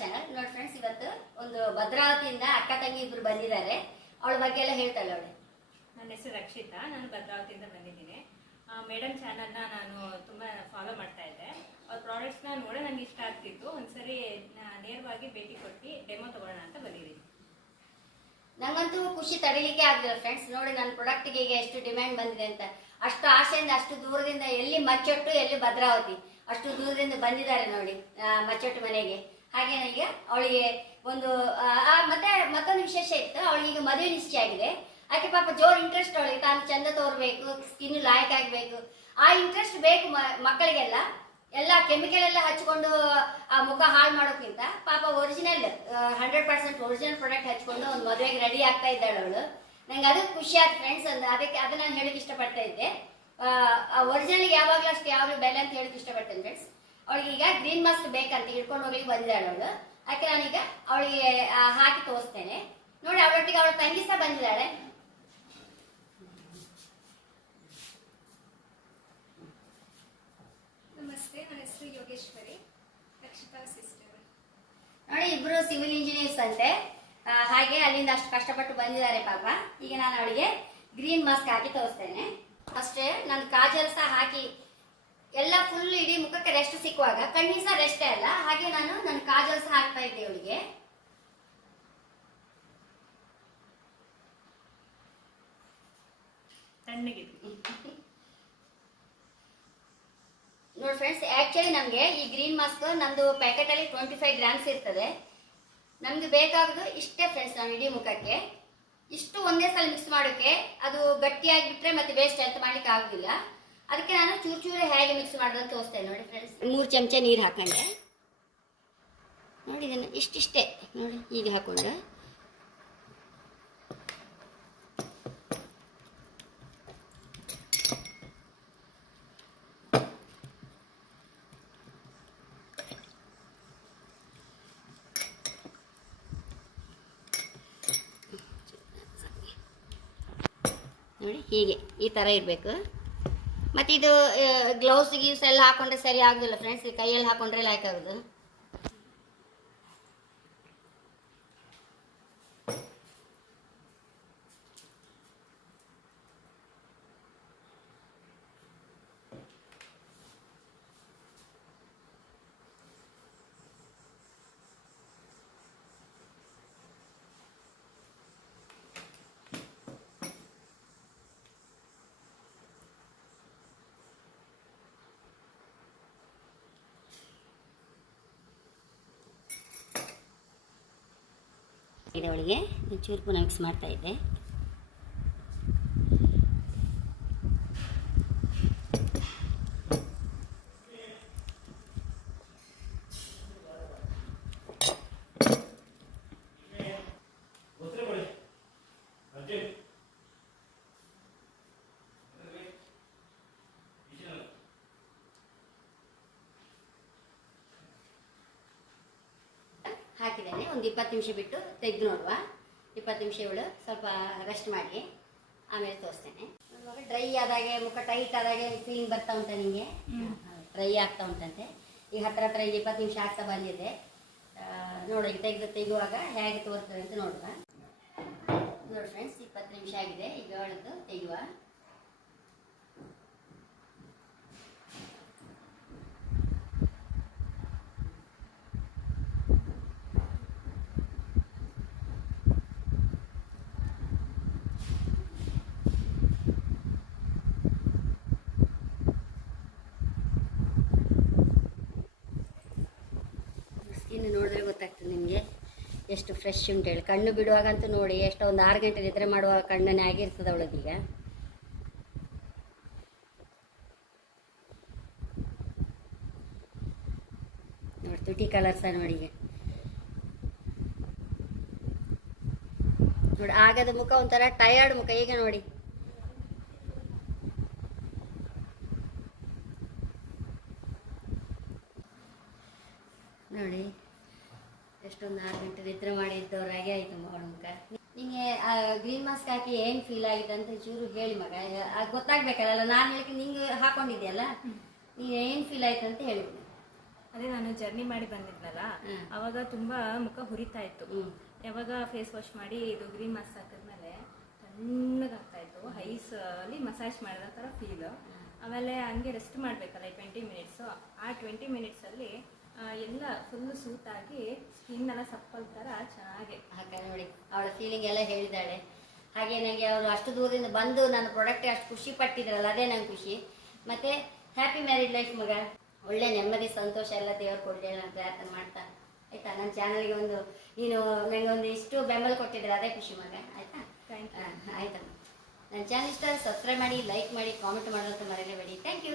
Channel ನೋಡಿ friends ಇವತ್ತು ಒಂದು ಭದ್ರಾವತಿಯಿಂದ ಅಕ್ಕ ತಂಗಿ ಇಬ್ರು ಬಂದಿದ್ದಾರೆ. ಅವಳ ಬಗ್ಗೆ ಎಲ್ಲ ಹೇಳ್ತಾಳೆ ಅವಳು. ನನ್ನ ಹೆಸರು ರಕ್ಷಿತಾ. ನಾನು ಭದ್ರಾವತಿಯಿಂದ ಬಂದಿದ್ದೀನಿ. ಮೇಡಮ್ ಚಾನಲ್ನ ನಾನು ತುಂಬಾ ಫಾಲೋ ಮಾಡ್ತಾ ಇದ್ದೆ. ಅವ್ರ ಪ್ರಾಡಕ್ಟ್ಸ್ನ ನೋಡಿ ನನಗೆ ಇಷ್ಟ ಆಗ್ತಿತ್ತು. ಒಂದ್ಸರಿ ನೇರವಾಗಿ ಭೇಟಿ ಕೊಟ್ಟು ಡೆಮೋ ತಗೊಳ್ಳೋಣ ಅಂತ ಬಂದಿದ್ದೀನಿ. ನಂಗಂತೂ ಖುಷಿ ತಡಿಲಿಕ್ಕೆ ಆಗಲಿಲ್ಲ ಫ್ರೆಂಡ್ಸ್ ನೋಡಿ ನನ್ನ ಪ್ರಾಡಕ್ಟ್ಗೆ ಈಗ ಎಷ್ಟು ಡಿಮ್ಯಾಂಡ್ ಬಂದಿದೆ ಅಂತ. ಅಷ್ಟು ಆಸೆಯಿಂದ ಅಷ್ಟು ದೂರದಿಂದ ಎಲ್ಲಿ ಮಚ್ಚೊಟ್ಟು ಎಲ್ಲಿ ಭದ್ರಾವತಿ. ಅಷ್ಟು ದೂರದಿಂದ ಬಂದಿದ್ದಾರೆ ನೋಡಿ ಮಚ್ಚೊಟ್ಟು ಮನೆಗೆ. ಹಾಗೆ ಈಗ ಅವಳಿಗೆ ಒಂದು ಆ, ಆ, ಮತ್ತೆ ಮತ್ತೊಂದು ವಿಶೇಷ ಇತ್ತು. ಅವಳಿಗೆ ಮದುವೆ ನಿಶ್ಚಯ ಆಗಿದೆ. ಆಕೆ ಪಾಪ ಜೋರ್ ಇಂಟ್ರೆಸ್ಟ್ ಅವಳಿಗೆ. ತಾನು ಚಂದ ತೋರ್ಬೇಕು ಸ್ಕಿನ್ ಲಾಯಕ್ ಆಗ್ಬೇಕು. ಆ ಇಂಟ್ರೆಸ್ಟ್ ಬೇಕು ಮಕ್ಕಳಿಗೆಲ್ಲ. ಎಲ್ಲ ಕೆಮಿಕಲ್ ಎಲ್ಲ ಹಚ್ಕೊಂಡು ಆ ಮುಖ ಹಾಳು ಮಾಡೋಕ್ಕಿಂತ ಪಾಪ original hundred percent original product ಹಚ್ಕೊಂಡು ಒಂದು ಮದುವೆಗೆ ರೆಡಿ ಆಗ್ತಾ ಇದ್ದಾಳೆ ಅವಳು. ನಂಗೆ ಅದು ಖುಷಿ ಆಯ್ತು ಫ್ರೆಂಡ್ಸ್ ಅಂತ ಅದಕ್ಕೆ ಅದನ್ನ ನಾನು ಹೇಳಕ್ ಇಷ್ಟಪಡ್ತಾ ಇದ್ದೆ. ಒರಿಜಿನಲ್ಗೆ ಯಾವಾಗಲೂ ಅಷ್ಟು ಯಾವಾಗಲೂ ಬೆಲೆ ಅಂತ ಹೇಳಕ್ ಇಷ್ಟಪಡ್ತೇನೆ ಫ್ರೆಂಡ್ಸ್ ಅವಳಿಗೆ ಈಗ ಗ್ರೀನ್ ಮಾಸ್ಕ್ ಬೇಕಂತ ಹಿಡ್ಕೊಂಡು ಹೋಗ್ಲಿಕ್ಕೆ ಬಂದಿದ್ದಾಳೆ ಅವಳು. ಅದಕ್ಕೆ ನಾನೀಗ ಅವಳಿಗೆ ಹಾಕಿ ತೋರಿಸ್ತೇನೆ. ನೋಡಿ ಅವಳೊಟ್ಟಿಗೆ ಅವಳ ತಂಗಿ ಸಹ ಬಂದಿದ್ದಾಳೆ. ನಮಸ್ತೆ ನನ್ನ ಹೆಸರು ಯೋಗೇಶ್ವರಿ ರಕ್ಷಿತಾ ಸಿಸ್ಟರ್ ನೋಡಿ ಇಬ್ರು ಸಿವಿಲ್ ಇಂಜಿನಿಯರ್ಸ್ ಅಂತೆ. ಹಾಗೆ ಅಲ್ಲಿಂದ ಅಷ್ಟು ಕಷ್ಟಪಟ್ಟು ಬಂದಿದ್ದಾರೆ ಪಾಪ. ಈಗ ನಾನು ಅವಳಿಗೆ ಗ್ರೀನ್ ಮಾಸ್ಕ್ ಹಾಕಿ ತೋರಿಸ್ತೇನೆ. ಅಷ್ಟೇ ನಾನು ಕಾಜಲ್ ಸಹ ಹಾಕಿ ಎಲ್ಲ ಫುಲ್ ಇಡೀ ಮುಖಕ್ಕೆ ರೆಸ್ಟ್ ಸಿಕ್ಕುವಾಗ ಕಣ್ಣಿಗೆ ಸಹ ರೆಸ್ಟೇ ಅಲ್ಲ ಹಾಗೆ ನಾನು ನನ್ನ ಕಾಜಲ್ ಸಹ ಹಾಕ್ತಾ ಇದ್ದೆ ಅವಳಿಗೆ. ತಣ್ಣಗಿತ್ತು ನೋಡಿ ಫ್ರೆಂಡ್ಸ್ ಆಕ್ಚುಲಿ ನಮಗೆ ಈ ಗ್ರೀನ್ ಮಾಸ್ಕ್ ನಮ್ದು ಪ್ಯಾಕೆಟ್ ಅಲ್ಲಿ ಟ್ವೆಂಟಿ ಫೈವ್ ಗ್ರಾಮ್ಸ್ ಇರ್ತದೆ. ನಮ್ಗೆ ಬೇಕಾಗದು ಇಷ್ಟೇ ಫ್ರೆಂಡ್ಸ್ ನಾವು ಇಡೀ ಮುಖಕ್ಕೆ. ಇಷ್ಟು ಒಂದೇ ಸಲ ಮಿಕ್ಸ್ ಮಾಡೋಕೆ ಅದು ಗಟ್ಟಿಯಾಗಿ ಗಟ್ಟಿಯಾಗಿಬಿಟ್ರೆ ಮತ್ತೆ ವೇಸ್ಟ್ ಅಂತ ಮಾಡ್ಲಿಕ್ಕೆ ಆಗುದಿಲ್ಲ. ಅದಕ್ಕೆ ನಾನು ಚೂರು ಚೂರು ಹೇಗೆ ಮಿಕ್ಸ್ ಮಾಡೋದು ತೋರಿಸ್ತೇನೆ ನೋಡಿ ಫ್ರೆಂಡ್ಸ್ ಮೂರು ಚಮಚ ನೀರು ಹಾಕೊಂಡೆ. ನೋಡಿ ಇದನ್ನು ಇಷ್ಟಿಷ್ಟೇ. ನೋಡಿ ಈಗ ಹಾಕೊಂಡು. ನೋಡಿ ಹೀಗೆ ಈ ಥರ ಇರಬೇಕು. ಮತ್ತು ಇದು ಗ್ಲೌಸ್ ಗೀವ್ಸ್ ಎಲ್ಲ ಹಾಕೊಂಡ್ರೆ ಸರಿ ಆಗೋದಿಲ್ಲ ಫ್ರೆಂಡ್ಸ್ ಕೈಯಲ್ಲಿ ಹಾಕೊಂಡ್ರೆ ಲೈಕ್ ಆಗೋದು. ಇದರೊಳಗೆ ಚೂರು ಪುನಃ ಮಿಕ್ಸ್ ಮಾಡ್ತಾ ಇದ್ದೆ ಹಾಕಿದ್ದೇನೆ ಒಂದು ಇಪ್ಪತ್ತು ನಿಮಿಷ ಬಿಟ್ಟು ತೆಗೆದು ನೋಡುವ. ಇಪ್ಪತ್ತು ನಿಮಿಷ ಇವಳು ಸ್ವಲ್ಪ ರೆಸ್ಟ್ ಮಾಡಿ ಆಮೇಲೆ ತೋರಿಸ್ತೇನೆ. ಇವಾಗ ಡ್ರೈ ಆದಾಗೆ ಮುಖ ಟೈಟ್ ಆದಾಗೆ ಫೀಲಿಂಗ್ ಬರ್ತಾ ಉಂಟ ನಿಮಗೆ ಡ್ರೈ ಆಗ್ತಾ ಉಂಟಂತೆ. ಈಗ ಹತ್ರ ಹತ್ರ ಈಗ ಇಪ್ಪತ್ತು ನಿಮಿಷ ಆಗ್ತಾ ಬಂದಿದೆ. ನೋಡಿ ಈಗ ತೆಗೆದು ತೆಗೆಯುವಾಗ ಹೇಗೆ ತೋರ್ತದೆ ಅಂತ ನೋಡುವ. ನೋಡಿ ಫ್ರೆಂಡ್ಸ್ ಇಪ್ಪತ್ತು ನಿಮಿಷ ಆಗಿದೆ. ಈಗ ಅವಳದ್ದು ತೆಗುವ ಸ್ಕಿನ್ ನೋಡಿದ್ರೆ ಗೊತ್ತಾಗ್ತದೆ ನಿಮಗೆ? ಎಷ್ಟು ಫ್ರೆಶ್ ಉಂಟು ಹೇಳಿ. ಕಣ್ಣು ಬಿಡುವಾಗಂತೂ ನೋಡಿ ಎಷ್ಟೋ ಒಂದು ಆರು ಗಂಟೆ ನಿದ್ರೆ ಮಾಡುವಾಗ ಕಣ್ಣನೇ ಆಗಿರ್ತದೆ ಅವಳದೀಗ ನೋಡಿ, ತುಟಿ ಕಲರ್ಸ ನೋಡಿ ನೋಡಿ, ಆಗದ ಮುಖ ಒಂಥರ ಟಯರ್ಡ್ ಮುಖ. ಈಗ ನೋಡಿ. ನೋಡಿ. ಎಷ್ಟೊಂದು ಆರು ಗಂಟೆ ನಿದ್ರೆ ಮಾಡಿದ್ದವ್ರಾಗೆ ಆಯ್ತು ಮಗಳ ಮುಖ. ನಿಮಗೆ ಗ್ರೀನ್ ಮಾಸ್ಕ್ ಹಾಕಿ ಏನ್ ಫೀಲ್ ಆಗಿದೆ ಅಂತ ಚೂರು ಹೇಳಿ ಮಗ. ಗೊತ್ತಾಗ್ಬೇಕಲ್ಲ ನಾನು ಹೇಳಿ ನಿಂಗೆ ಹಾಕೊಂಡಿದ್ಯಲ್ಲ? ನೀನು ಏನ್ ಫೀಲ್ ಆಯ್ತು ಅಂತ ಹೇಳಿ ಅದೇ ನಾನು ಜರ್ನಿ ಮಾಡಿ ಬಂದಿದ್ನಲ್ಲ ಅವಾಗ ತುಂಬಾ ಮುಖ ಹುರಿತಾ ಇತ್ತು. ಯಾವಾಗ ಫೇಸ್ ವಾಶ್ ಮಾಡಿ ಇದು ಗ್ರೀನ್ ಮಾಸ್ಕ್ ಹಾಕಿದ್ಮೇಲೆ ತಣ್ಣಗಾಗ್ತಾ ಇತ್ತು. ಐಸ್ ಅಲ್ಲಿ ಮಸಾಜ್ ಮಾಡಿದ ಥರ ಫೀಲ್ ಆಮೇಲೆ ಹಂಗೆ ರೆಸ್ಟ್ ಮಾಡಬೇಕಲ್ಲ ಟ್ವೆಂಟಿ ಮಿನಿಟ್ಸು ಆ ಟ್ವೆಂಟಿ ಮಿನಿಟ್ಸಲ್ಲಿ ಎಲ್ಲ ಫುಲ್ ಸೂಟ್ ಆಗಿ ಸ್ಕಿನ್ ಎಲ್ಲ ಸಪ್ಪಲ್ ಥರ ಚೆನ್ನಾಗಿ. ಹಾಕಿ ನೋಡಿ ಅವಳ ಫೀಲಿಂಗ್ ಎಲ್ಲ ಹೇಳಿದಾಳೆ ಹಾಗೆ ನನಗೆ ಅವರು ಅಷ್ಟು ದೂರದಿಂದ ಬಂದು ನನ್ನ ಪ್ರಾಡಕ್ಟ್ ಅಷ್ಟು ಖುಷಿ ಪಟ್ಟಿದ್ರಲ್ಲ ಅದೇ ನಂಗೆ ಖುಷಿ. ಮತ್ತೆ ಹ್ಯಾಪಿ ಮ್ಯಾರಿಡ್ ಲೈಫ್ ಮಗ. ಒಳ್ಳೆ ನೆಮ್ಮದಿ ಸಂತೋಷ ಎಲ್ಲ ದೇವರು ಕೊಡಲಿ ನಾನು ಪ್ರಾರ್ಥನೆ ಮಾಡ್ತಾ. ಆಯ್ತಾ? ನನ್ನ ಚಾನಲ್ಗೆ ಒಂದು ನೀನು ನನಗೆ ಒಂದು ಇಷ್ಟು ಬೆಂಬಲ ಕೊಟ್ಟಿದ್ರೆ ಅದೇ ಖುಷಿ ಮಗ. ಆಯ್ತಾ? Thank you. ಆ, ಆಯ್ತಮ್ಮ. ನನ್ನ ಚಾನಲ್ ಇಷ್ಟ ಸಬ್ಸ್ಕ್ರೈಬ್ ಮಾಡಿ ಲೈಕ್ ಮಾಡಿ ಕಾಮೆಂಟ್ ಮಾಡೋದಂತ ಮರೆಯಲೇಬೇಡಿ ಥ್ಯಾಂಕ್ ಯು